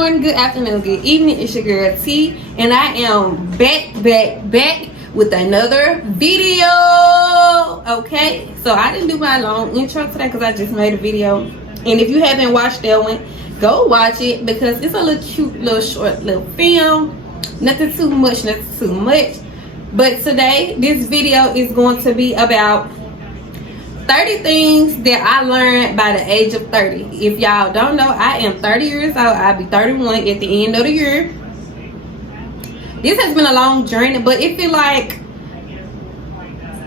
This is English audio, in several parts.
morning, good afternoon, good evening. It's your girl T, and I am back with another video. Okay, so I didn't do my long intro today because I just made a video, and if you haven't watched that one, go watch it because it's a little cute, little short, little film. Nothing too much. But today, this video is going to be about 30 things that I learned by the age of 30. If y'all don't know, I am 30 years old. I'll be 31 at the end of the year. This has been a long journey, but it feel like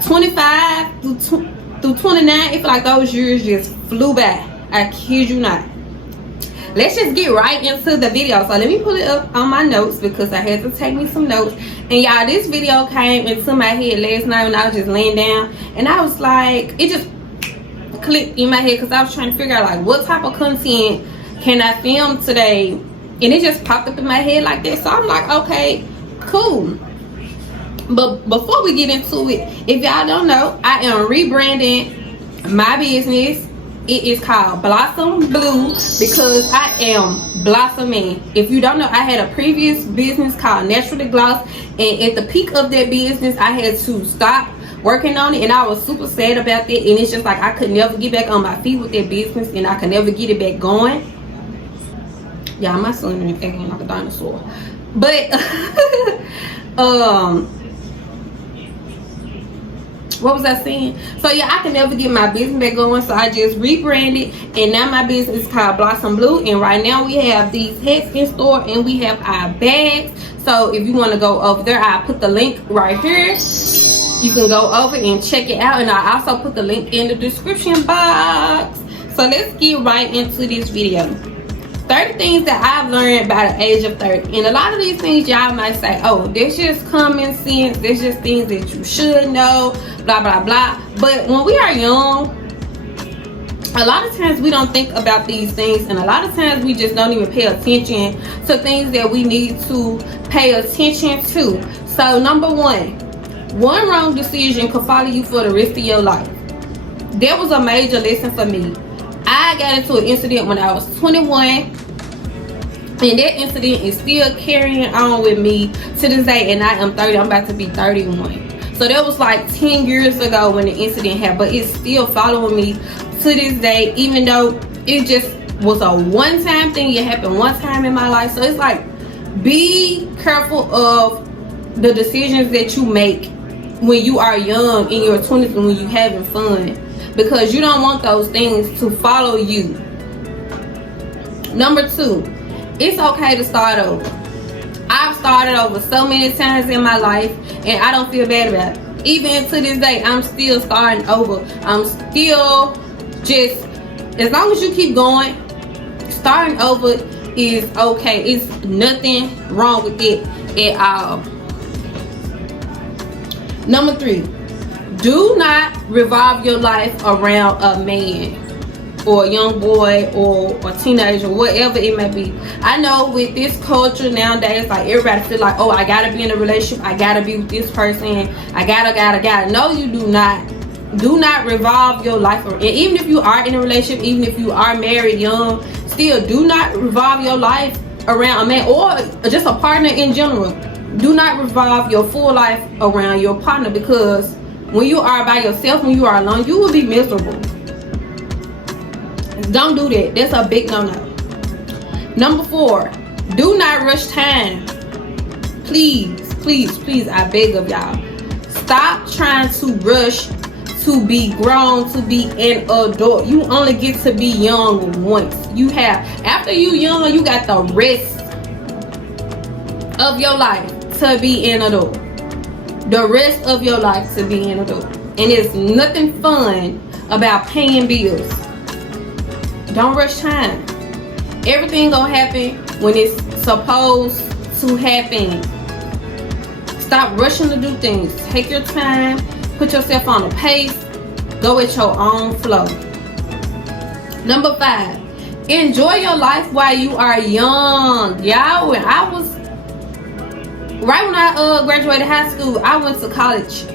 25 through 29, it feel like those years just flew by. I kid you not. Let's just get right into the video. So let me pull it up on my notes because I had to take me some notes. And y'all, this video came into my head last night when I was just laying down, and I was like, it just clicked in my head because I was trying to figure out like what type of content can I film today, and it just popped up in my head like that. So I'm like, okay, cool. But before we get into it, if y'all don't know, I am rebranding my business. It is called Blossom Blue because I am blossoming. If you don't know, I had a previous business called Naturally Gloss, and at the peak of that business I had to stop working on it, and I was super sad about that. And it's just like I could never get back on my feet with that business, and I could never get it back going. Yeah, my son is acting like a dinosaur. But what was I saying? So yeah, I can never get my business back going, so I just rebranded, and now my business is called Blossom Blue. And right now we have these hats in store, and we have our bags. So if you want to go over there, I'll put the link right here. You can go over and check it out, and I also put the link in the description box. So let's get right into this video. 30 things that I've learned by the age of 30. And a lot of these things y'all might say, oh, that's just common sense, that's just things that you should know, blah blah blah. But when we are young, a lot of times we don't think about these things, and a lot of times we just don't even pay attention to things that we need to pay attention to. So number one wrong decision could follow you for the rest of your life. That was a major lesson for me. I got into an incident when I was 21, and that incident is still carrying on with me to this day, and I am 30. I'm about to be 31. So that was like 10 years ago when the incident happened, but it's still following me to this day, even though it just was a one-time thing. It happened one time in my life. So it's like, be careful of the decisions that you make when you are young, in your 20s, and when you're having fun, because you don't want those things to follow you. Number two, it's okay to start over. I've started over so many times in my life, and I don't feel bad about it. Even to this day, I'm still starting over. I'm still just, as long as you keep going, starting over is okay. It's nothing wrong with it at all. Number three, do not revolve your life around a man or a young boy or a teenager, whatever it may be. I know with this culture nowadays, like everybody feel like, oh, I gotta be in a relationship, I gotta be with this person, I gotta. No, you do not. Do not revolve your life around. And even if you are in a relationship, even if you are married young, still do not revolve your life around a man or just a partner in general. Do not revolve your full life around your partner, because when you are by yourself, when you are alone, you will be miserable. Don't do that. That's a big no-no. Number four, do not rush time. Please, I beg of y'all. Stop trying to rush to be grown, to be an adult. You only get to be young once. After you young, you got the rest of your life to be an adult. The rest of your life to be an adult. And there's nothing fun about paying bills. Don't rush time. Everything gonna happen when it's supposed to happen. Stop rushing to do things. Take your time. Put yourself on a pace. Go at your own flow. Number five, enjoy your life while you are young. Y'all, when I graduated high school, I went to college,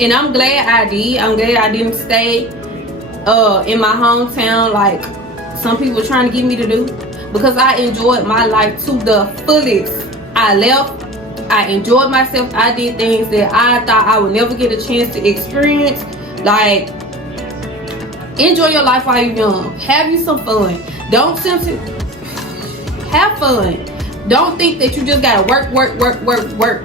and I'm glad I did. I'm glad I didn't stay in my hometown like some people were trying to get me to do. because I enjoyed my life to the fullest. I left, I enjoyed myself, I did things that I thought I would never get a chance to experience. Like, enjoy your life while you're young. Have you some fun. Don't simply have fun. Don't think that you just gotta work.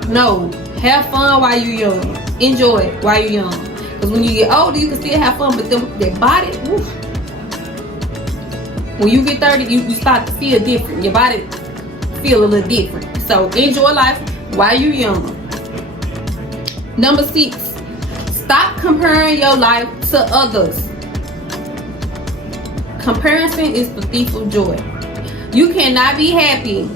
No, have fun while you're young. Enjoy it while you're young. Because when you get older, you can still have fun, but that body, woof. When you get 30, you start to feel different. Your body feel a little different. So enjoy life while you're young. Number 6, stop comparing your life to others. Comparison is the thief of joy. You cannot be happy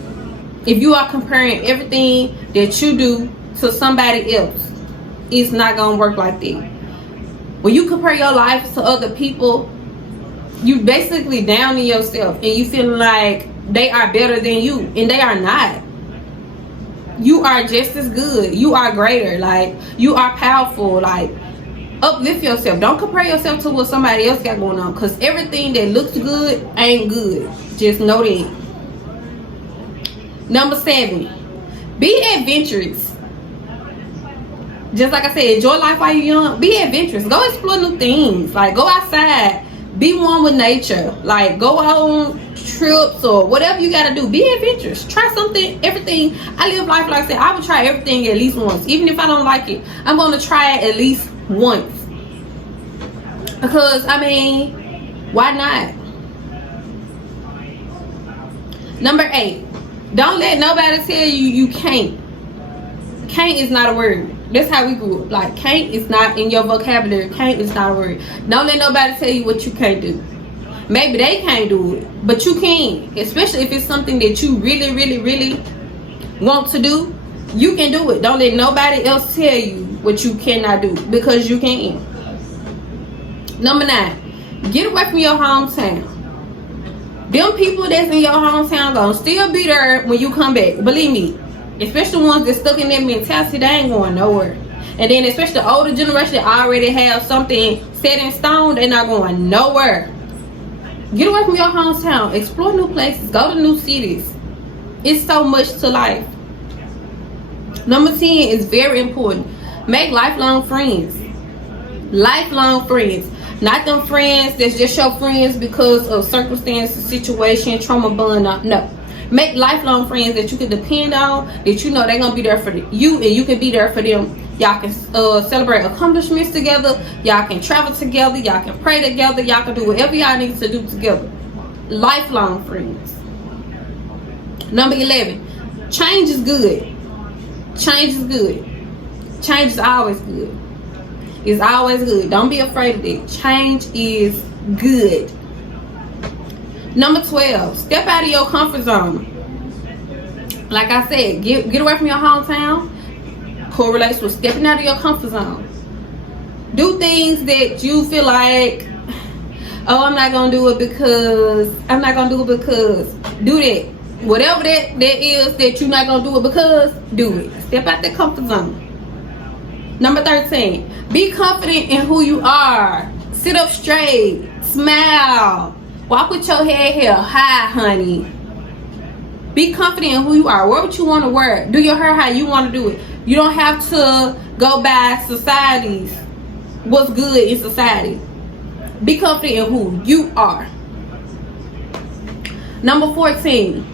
if you are comparing everything that you do to somebody else. It's not gonna work like that. When you compare your life to other people, you basically downing yourself and you feeling like they are better than you, and they are not. You are just as good. You are greater. Like, you are powerful. Like, uplift yourself. Don't compare yourself to what somebody else got going on, because everything that looks good ain't good. Just know that. Number 7, be adventurous. Just like I said, enjoy life while you're young. Be adventurous. Go explore new things. Like, go outside. Be one with nature. Like, go on trips or whatever you gotta do. Be adventurous. Try something, everything. I live life like I said. I would try everything at least once. Even if I don't like it, I'm gonna try it at least once. Because, I mean, why not? Number 8, don't let nobody tell you you can't. Can't is not a word. That's how we grew up. Like, can't is not in your vocabulary. Can't is not a word. Don't let nobody tell you what you can't do. Maybe they can't do it, but you can. Especially if it's something that you really want to do. You can do it. Don't let nobody else tell you what you cannot do, because you can. Number 9, get away from your hometown. Them people that's in your hometown gonna still be there when you come back. Believe me. Especially ones that stuck in that mentality, they ain't going nowhere. And then especially the older generation that already have something set in stone, they're not going nowhere. Get away from your hometown. Explore new places. Go to new cities. It's so much to life. Number 10 is very important. Make lifelong friends. Lifelong friends. Not them friends that's just your friends because of circumstances, situation, trauma, bond. No. Make lifelong friends that you can depend on, that you know they're going to be there for you and you can be there for them. Y'all can celebrate accomplishments together. Y'all can travel together. Y'all can pray together. Y'all can do whatever y'all need to do together. Lifelong friends. Number 11, change is good. Change is good. Change is always good. It's always good. Don't be afraid of it. Change is good. Number 12, step out of your comfort zone. Like I said, get away from your hometown. Correlates with stepping out of your comfort zone. Do things that you feel like, oh, I'm not gonna do it because do that. Whatever that is that you're not gonna do it because, do it. Step out the comfort zone. Number 13, be confident in who you are. Sit up straight. Smile. Walk with your head held high, honey. Be confident in who you are. Wear what you want to wear. Do your hair how you want to do it. You don't have to go by society's what's good in society. Be confident in who you are. Number 14,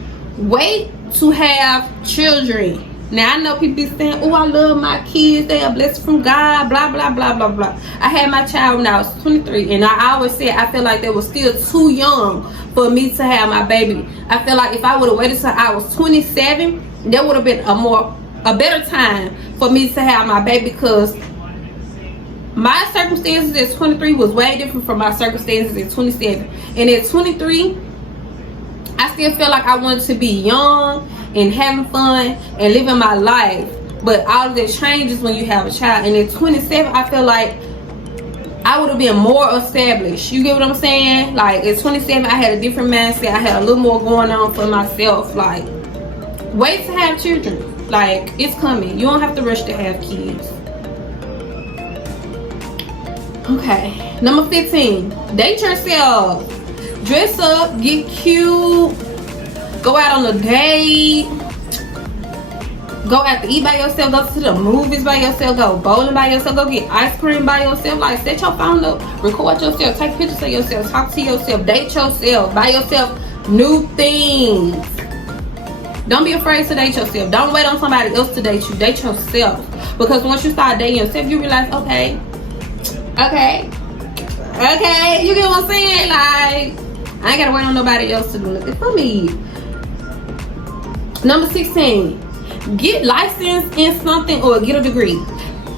wait to have children. Now, I know people be saying, oh, I love my kids. They are blessed from God, blah, blah, blah, blah, blah. I had my child when I was 23, and I always said I feel like they were still too young for me to have my baby. I feel like if I would have waited till I was 27, there would have been a better time for me to have my baby, because my circumstances at 23 was way different from my circumstances at 27. And at 23, I still feel like I wanted to be young and having fun and living my life, but all of that changes when you have a child. And at 27, I feel like I would have been more established. You get what I'm saying? Like, at 27, I had a different mindset. I had a little more going on for myself. Like, wait to have children. Like, it's coming. You don't have to rush to have kids. Okay, number 15, date yourself. Dress up, get cute, go out on a date, go out to eat by yourself, go to the movies by yourself, go bowling by yourself, go get ice cream by yourself. Like, set your phone up, record yourself, take pictures of yourself, talk to yourself, date yourself, buy yourself new things. Don't be afraid to date yourself. Don't wait on somebody else to date you. Date yourself. Because once you start dating yourself, you realize, okay, you get what I'm saying? Like, I ain't gotta wait on nobody else to do nothing for me. Number 16, get licensed in something or get a degree.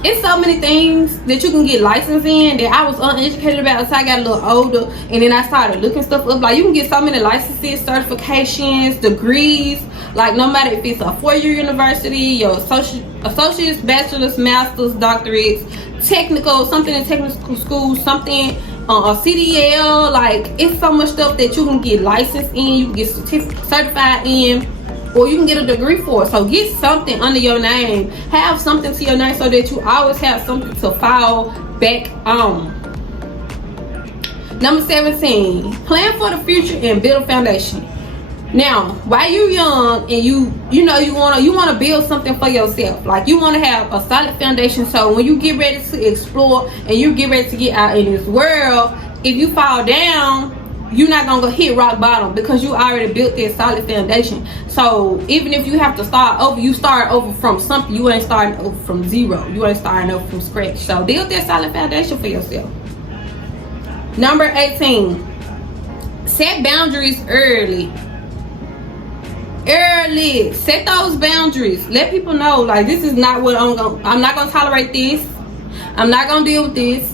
It's so many things that you can get licensed in that I was uneducated about until I got a little older, and then I started looking stuff up. Like, you can get so many licenses, certifications, degrees. Like, no matter if it's a 4-year university, your associates, bachelor's, master's, doctorates, technical, something in technical school, something a CDL. Like, it's so much stuff that you can get licensed in, you can get certified in, or you can get a degree for it. So get something under your name. Have something to your name so that you always have something to fall back on. Number 17, plan for the future and build a foundation. Now, while you're young and you wanna build something for yourself, like you wanna have a solid foundation, so when you get ready to explore and you get ready to get out in this world, if you fall down, you're not gonna go hit rock bottom because you already built that solid foundation. So even if you have to start over, you start over from something. You ain't starting over from zero. You ain't starting over from scratch. So build that solid foundation for yourself. Number 18, set boundaries early. Set those boundaries. Let people know, like, this is not what I'm not gonna tolerate this. I'm not gonna deal with this.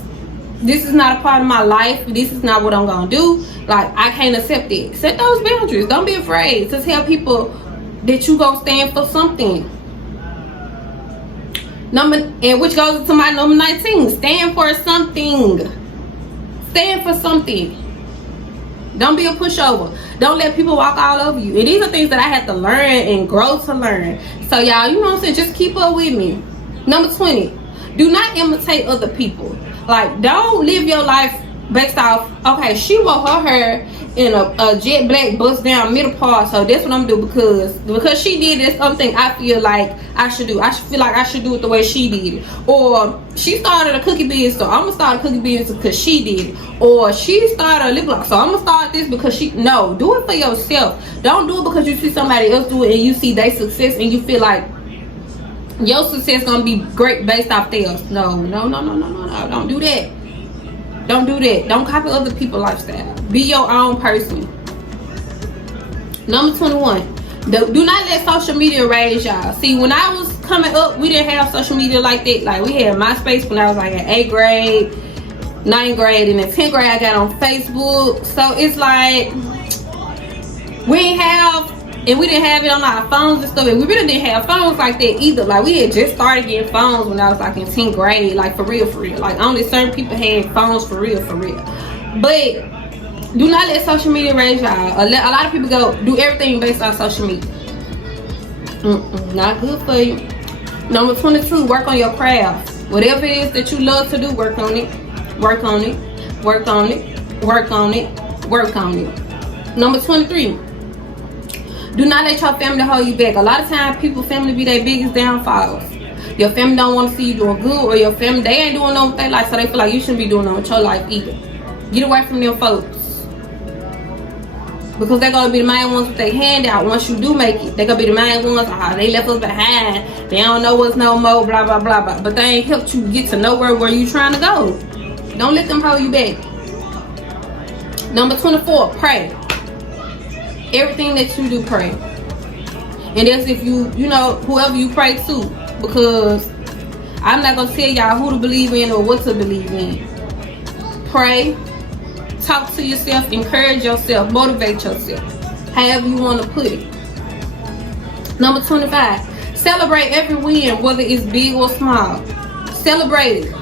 This is not a part of my life. This is not what I'm gonna do. Like, I can't accept it. Set those boundaries. Don't be afraid to tell people that you gonna stand for something. Which goes into my number 19. Stand for something. Stand for something. Don't be a pushover. Don't let people walk all over you. And these are things that I had to learn and grow to learn. So y'all, you know what I'm saying? Just keep up with me. Number 20. Do not imitate other people. Like, don't live your life based off, okay, she wore her hair in a jet black bust down middle part, so that's what I'm gonna do because she did this something I feel like I should do. I feel like I should do it the way she did it. Or she started a cookie business, so I'm gonna start a cookie business because she did it. Or she started a lip gloss, so I'm gonna start this because no, do it for yourself. Don't do it because you see somebody else do it and you see their success and you feel like your success gonna be great based off theirs. No, don't do that. Don't do that. Don't copy other people's lifestyle. Be your own person. Number 21. Do not let social media raise y'all. See, when I was coming up, we didn't have social media like that. Like, we had MySpace when I was like in 8th grade, 9th grade, and in 10th grade I got on Facebook. So it's like we didn't have it on our phones and stuff. And we really didn't have phones like that either. Like, we had just started getting phones when I was like in 10th grade, like for real. Like, only certain people had phones for real. But do not let social media raise y'all. A lot of people do everything based on social media. Not good for you. Number 22, work on your craft. Whatever it is that you love to do, work on it. Work on it. Work on it. Work on it. Work on it. Number 23. Do not let your family hold you back. A lot of times, family be their biggest downfalls. Your family don't want to see you doing good, or your family, they ain't doing nothing with their life, so they feel like you shouldn't be doing nothing with your life either. Get away from them folks. Because they're going to be the main ones with their hand out once you do make it. They're going to be the main ones, they left us behind. They don't know us no more, blah, blah, blah, blah. But they ain't helped you get to nowhere where you trying to go. Don't let them hold you back. Number 24, pray. Everything that you do, pray. And that's if whoever you pray to, because I'm not gonna tell y'all who to believe in or what to believe in. Pray, talk to yourself, encourage yourself, motivate yourself, however you want to put it. Number 25, celebrate every win, whether it's big or small. Celebrate it.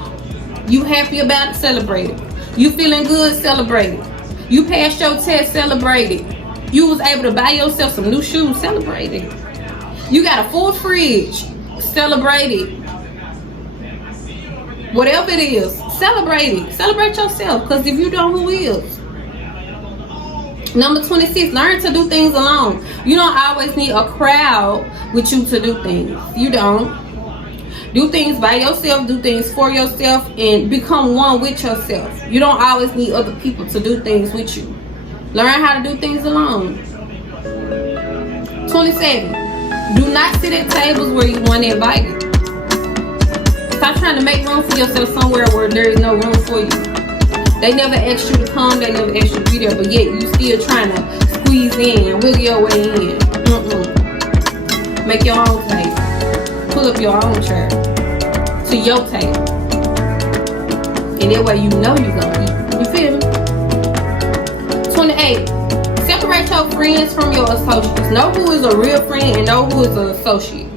You happy about it, celebrate it. You feeling good, celebrate it. You passed your test, celebrate it. You was able to buy yourself some new shoes, celebrate it. You got a full fridge, celebrate it. Whatever it is, celebrate it. Celebrate yourself, because if you don't, who is? Number 26, learn to do things alone. You don't always need a crowd with you to do things. You don't. Do things by yourself, do things for yourself, and become one with yourself. You don't always need other people to do things with you. Learn how to do things alone. 27, do not sit at tables where you weren't invited. Stop trying to make room for yourself somewhere where there is no room for you. They never asked you to come, they never asked you to be there, but yet you still trying to squeeze in, wiggle your way in. Make your own table. Pull up your own chair to your table. And that way you know you're gonna eat. You feel me? 28. Separate your friends from your associates. Know who is a real friend and know who is an associate.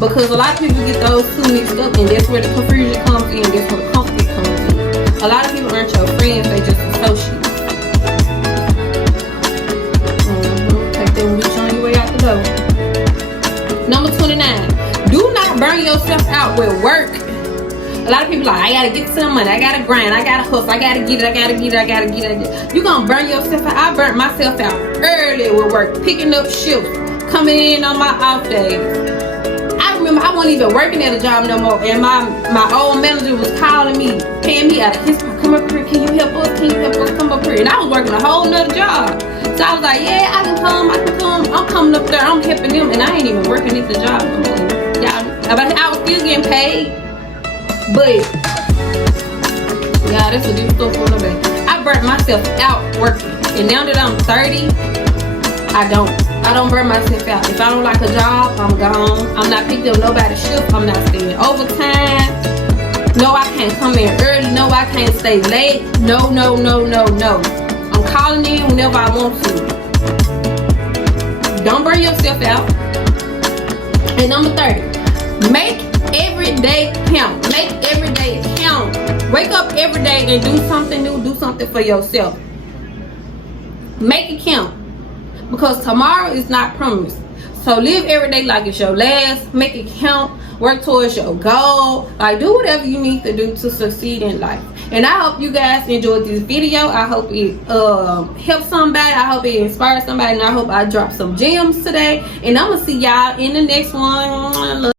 Because a lot of people get those two mixed up, and that's where the confusion comes in, that's where the conflict comes in. A lot of people aren't your friends, they just associates. Take them with you on your way out the door. Number 29. Do not burn yourself out with work. A lot of people like, I gotta get some money, I gotta grind, I gotta hustle, I gotta get it. You're gonna burn yourself out. I burnt myself out early with work, picking up shifts, coming in on my off days. I remember I wasn't even working at a job no more, and my old manager was calling me, paying me out of his pocket. Come up here, can you help us? Come up here. And I was working a whole nother job. So I was like, yeah, I can come. I'm coming up there, I'm helping them, and I ain't even working at the job no more. I was still getting paid, but yeah, that's a different story for another day. I burnt myself out working, and now that I'm 30, I don't burn myself out. If I don't like a job, I'm gone. I'm not picking up nobody's shift. I'm not staying overtime. No, I can't come in early. No, I can't stay late. No. I'm calling in whenever I want to. Don't burn yourself out. And number 30, make every day count. Make every day count. Wake up every day and do something new. Do something for yourself. Make it count. Because tomorrow is not promised. So live every day like it's your last. Make it count. Work towards your goal. Like, do whatever you need to do to succeed in life. And I hope you guys enjoyed this video. I hope it helped somebody. I hope it inspired somebody. And I hope I dropped some gems today. And I'm going to see y'all in the next one.